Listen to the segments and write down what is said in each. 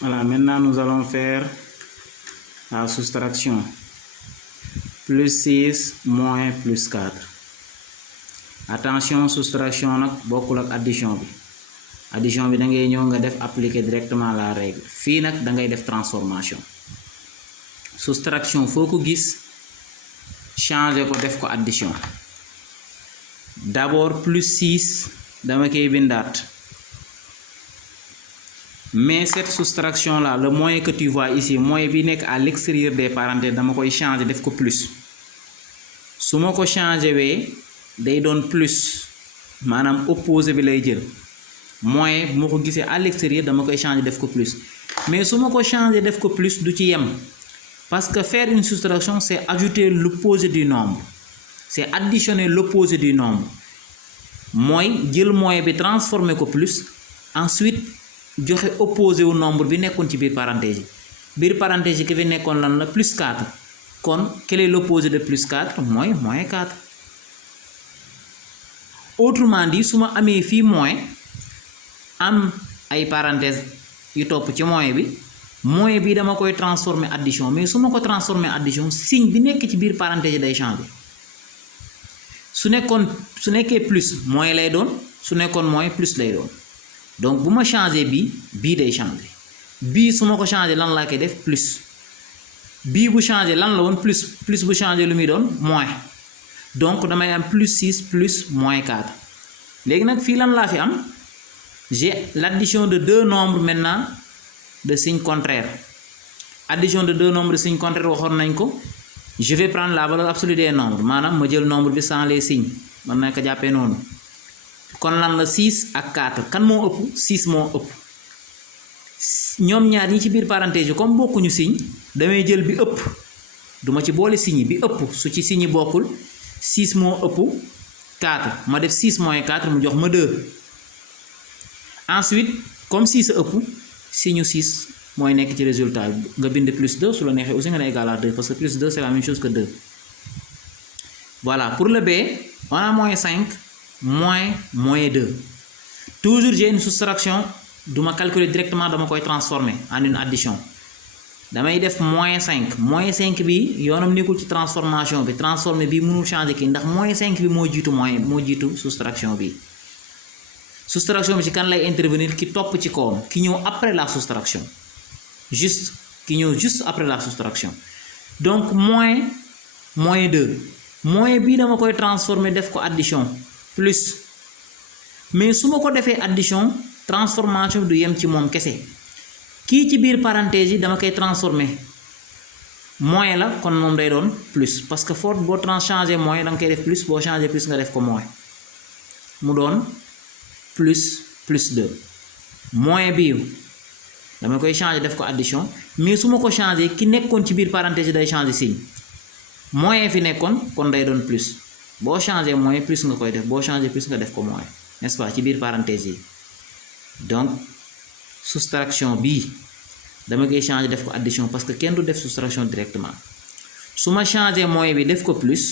Voilà, maintenant nous allons faire la soustraction. Plus 6 moins plus 4. Attention, soustraction nak bokul ak addition bi. Addition bi da ngay ñëw nga def appliquer directement la règle. Fii nag da ngay def transformation. Soustraction foo ko gis changer ko def ko addition. D'abord plus 6 dama koy bindaat. Mais cette soustraction là, le moyen que tu vois ici, moyen bi nekk à l'extérieur des parenthèses dama koy changer def ko plus. su ma ko changer wee day doon plus maanaam opposé bi lay jël. Moyen bu ma ko gisee à l'extérieur dama koy changer def ko plus. Mais su ma ko changer def ko plus du ci yem. Parce que faire une soustraction, c'est ajouter l'opposé du nombre. C'est additionner l'opposé du nombre. Mooy jël moyen bi transformer ko plus, ensuite joxe opposé wu nombre bi nekkoon ci biir parenthèse yi. Biir parenthèse yi ki fi nekkoon lan la plus 4. Kon quel est l'opposé de plus 4? Mooy moins 4. Autrement dit, su ma amee fii moins am ay parenthèse yu topp ci moyen bi dama koy transformer addition, mais su ma ko transformer addition signe bi nekk ci biir parenthèse day changer. su nekkee plus moins lay doon, su nekkoon moins plus lay doon. Donc bu ma changer bii day changer. Bii su ma ko changer lan laa koy def plus. Bii bu changer lan la woon plus bu changer lu muy doon moins. Donc damay am plus 6 plus moins 4. Léegi nag fii lan laa fi am? J'ai l'addition de deux nombres maintenant de signe contraire. Addition de deux nombres de signe contraire waxoon nañ ko. Je vais prendre la valeur absolue des nombres maanaam ma jël nombre bi sans les signes man naa ko jàppee noonu. Kon lan la 6 ak 4 kan moo ëpp? 6 moo ëpp. Ñoom ñaar ñi ci biir parenthèse yi comme bokkuñu signe damay jël bi ëpp duma ci boole signe bi ëpp su ci signe bokkul 6 moo ëpp 4 ma def 6 moins 4 mu jox ma 2. Ensuite comme 6 a ëpp signe 6 mooy nekk ci résultat bi nga bind plus 2 su la neexee aussi nga ne égal à 2 parce que plus 2 c'est la même chose que 2. Voilà, pour le B on a moins 5 moins 2. Toujours j'ai une soustraction. Duma calculer directement dama koy transformer en une addition. Damay def moins 5 bi yoonam nekkul ci transformation bi transformer bi mënul changer kii ndax moins 5 bi moo jiitu soustraction bi. Soustraction bi ci kan lay intervenir ki topp ci kawam ki ñëw après la soustraction. Ki ñëw juste après la soustraction. Donc moins 2 moins bi dama koy transformer def ko addition plus. Mais su ma ko defee addition transformation du yem ci moom kese kii ci biir parenthèse yi dama koy transformer moins la kon moom day doon plus parce que fort boo changer moins da nga koy def plus boo changer plus nga def ko moins mu doon plus 2. moins bi dama koy changer def ko addition mais su ma ko changer ki nekkoon ci biir parenthèse yi day changer signe moins fi nekkoon kon day doon plus boo changer moins plus nga koy def boo changer plus nga def ko moins n'est-ce pas ci biir parenthèse yi. Donc soustraction bii dama koy changer def ko addition parce que kenn du def soustraction directement su ma changer moins bi def ko plus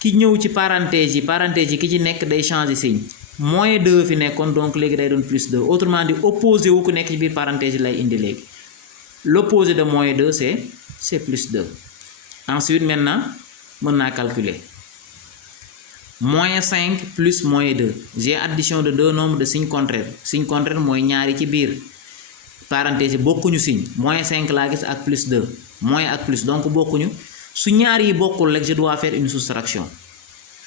ki ñëw ci parenthèse yi ki ci nekk day changer signe moins 2 fi nekkoon donc léegi day doon plus 2 autrement dit opposé wu ku nekk ci biir parenthèse yi lay indi léegi l'opposé de moins 2 c'est plus 2. Ensuite maintenant mën naa calculer. Moins 5 plus moins 2. J'ai addition de deux nombres de signes contraires. Signe contraire mooy ñaari ci biir parenthèse bokkuñu signe. Moins 5 laa gis ak plus 2. Moins ak plus donc bokkuñu. Su ñaar yi bokkul rek je dois faire une soustraction.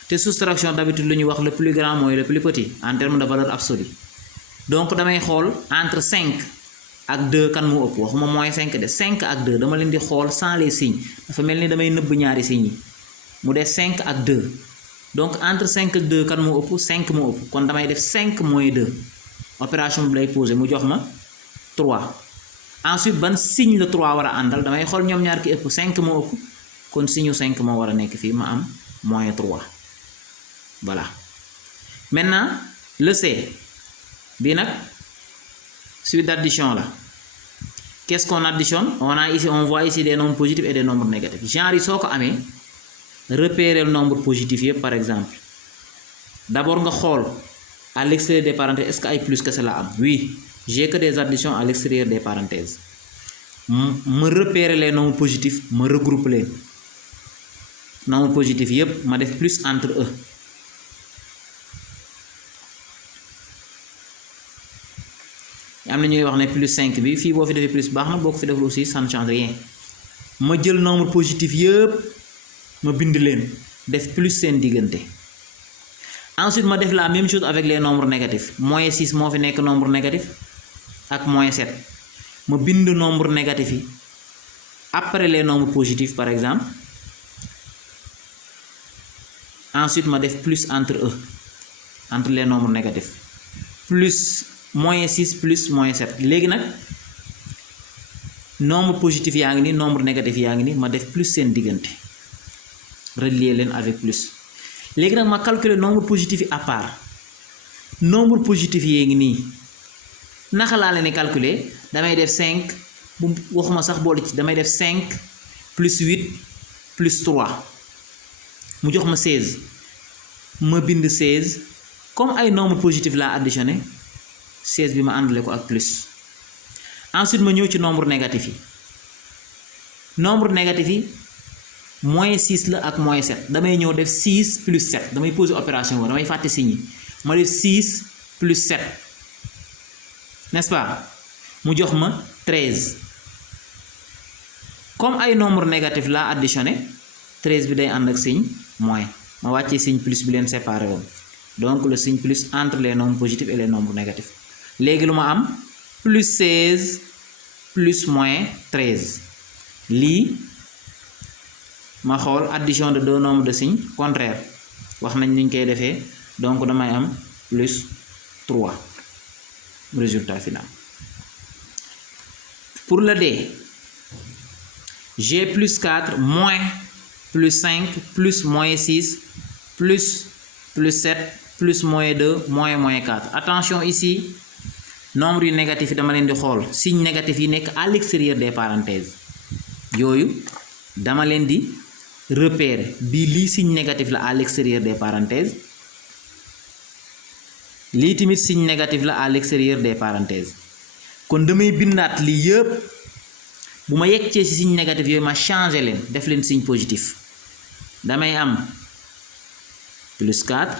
Te soustraction d'habitude lu ñuy wax le plus grand mooy le plus petit en termes de valeur absolue. Donc damay xool entre 5 ak 2 kan moo ëpp waxuma moins 5 de 5 ak 2 dama leen di xool sans les signes. Dafa mel ni damay nëbb ñaari signes yi. Mu def 5 ak 2. Donc entre 5 ak 2 kan moo ëpp 5 moo ëpp kon damay def 5 moins 2 opération bi lay poser mu jox ma 3. Ensuite ban signe la 3 war a àndal damay xool ñoom ñaar ki ëpp 5 moo ëpp kon signe 5 moo war a nekk fii ma am moins 3. Voilà. Maintenant le C bi nag suite d'addition la. Qu'est-ce qu'on additionne? On voit ici des nombres positifs et des nombres négatifs. Genre yi soo ko amee repérer le nombre positif yëpp par exemple d'abord nga xool à l'extérieur des parenthèses est-ce que ay plus que cela am? Oui. j'ai que des additions à l'extérieur des parenthèses me repérer les nombres positifs me regroupe leen nombres positifs yépp ma def plus entre eux am na ñuy wax ne plus 5 bi fii boo fi defee plus baax na boo ko fi deful aussi ça ne change rien ma jël nombre positif yépp ma bind leen def plus seen diggante ensuite ma def la même chose avec les nombres négatifs moins 6 moo fi nekk nombre négatif ak moins 7 ma bind nombre négatif yi après les nombres positifs par exemple ensuite ma def plus entre eux entre les nombres négatifs plus moins 6 plus moins 7 léegi nag nombre positif yaa ngi ni nombre négatif yaa ngi ni ma def plus seen diggante relier leen avec plus léegi nag ma calculer nombre positif yi à part nombre positif yee ngi nii naka laa leen di calculer damay def 5 bu waxuma sax boole ci damay def 5 plus 8 plus 3 mu jox ma 16 ma bind 16 comme ay nombre positif laa additionné 16 bi ma àndale ko ak plus ensuite ma ñëw ci nombre négatif yi nombre négatif yi moins 6 la ak moins 7 damay ñëw def 6 plus 7 damay poser opération boobu damay fàtte signe yi ma def 6 plus 7 n'est-ce pas mu jox ma 13 comme ay nombre négatif laa additionné 13 bi day ànd ak signe moins ma wàccee signe plus bi leen séparé woon donc le signe plus entre les nombres positifs et les nombres négatifs léegi lu ma am plus 16 plus moins 13 lii ma xool addition de deux nombres de signes contraires wax nañ niñ koy defee donc damay am plus 3 résultat final pour le D j'ai plus 4 moins plus 5 plus moins 6 plus 7 plus moins 2 moins 4 attention ici nombre yu négatif yi dama leen di xool signe négatif yi nekk à l'extérieur des parenthèses yooyu dama leen di repérer bii lii signe négatif la à l'extérieur des parenthèses lii tamit signe négatif la à l'extérieur des parenthèses kon damay bindaat lii yëpp bu ma yeggee ci signe négatif yooyu ma changer leen def leen signe positif damay am plus 4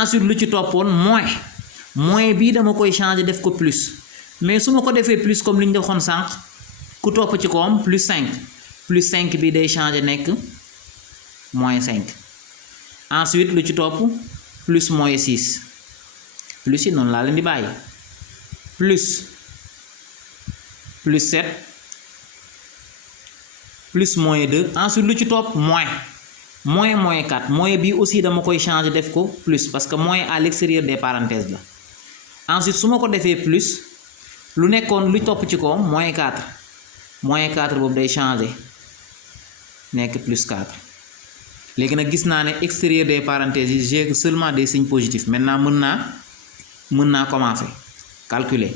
ensuite lu ci toppoon moins bii dama koy changer def ko plus mais su ma ko defee plus comme li ñu defoon sànq ku topp ci koom plus 5 bi day changer nekk moins 5 ensuite lu ci topp plus moins 6 plus yi noonu laa leen di bàyyi plus 7 plus moins 2 ensuite lu ci topp moins 4 moins bi aussi dama koy changer def ko plus parce que moins à l'extérieur des parenthèses la ensuite su ma ko defee plus lu nekkoon lu topp ci koom moins 4 boobu day changer nekk plus 4 léegi nag gis naa ne extérieur des parenthèses yi j'ai seulement des signes positifs maintenant mën naa commencer calculer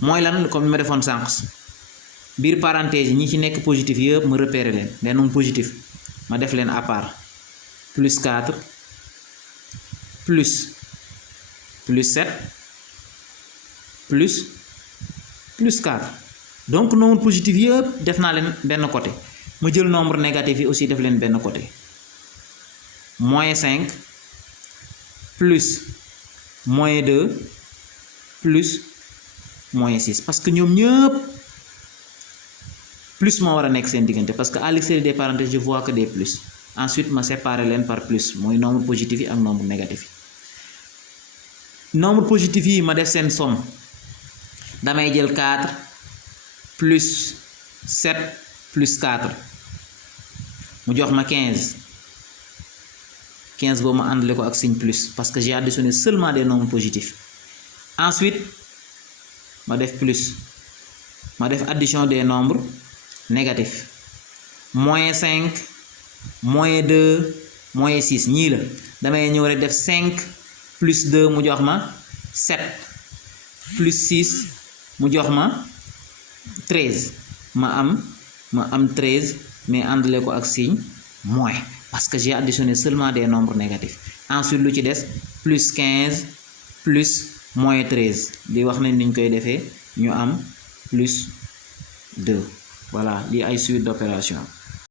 mooy lan comme ni ma defoon sànq biir parenthèse yi ñi ci nekk positif yëpp ma repérer leen les nombres positifs ma def leen à part plus 4 plus 7 plus 4 donc nombre positif yëpp def naa leen benn côté ma jël nombre négatif yi aussi def leen benn côté moins 5 plus moins 2 plus moins 6 parce que ñoom ñëpp plus moo war a nekk seen diggante parce que à l'extérieur des parenthèses je vois que des plus ensuite ma séparer leen par plus mooy nombre positif yi ak nombre négatif yi nombre positif yi ma def seen somme damay jël 4 plus 7 plus 4 mu jox ma 15 boobu ma àndale ko ak signe plus parce que j'ai additionné seulement des nombres positifs ensuite ma def plus ma def addition des nombres négatifs moins 5 moins 2 moins 6 ñii la damay ñëw rek def 5 plus 2 mu jox ma 7 plus 6 mu jox ma 13 ma am 13 mais àndale ko ak signe moins parce que j'ai additionné seulement des nombres négatifs ensuite lu ci des plus 15 plus moins 13 di wax nañ niñ koy defee ñu am plus 2 voilà lii ay suite d'opération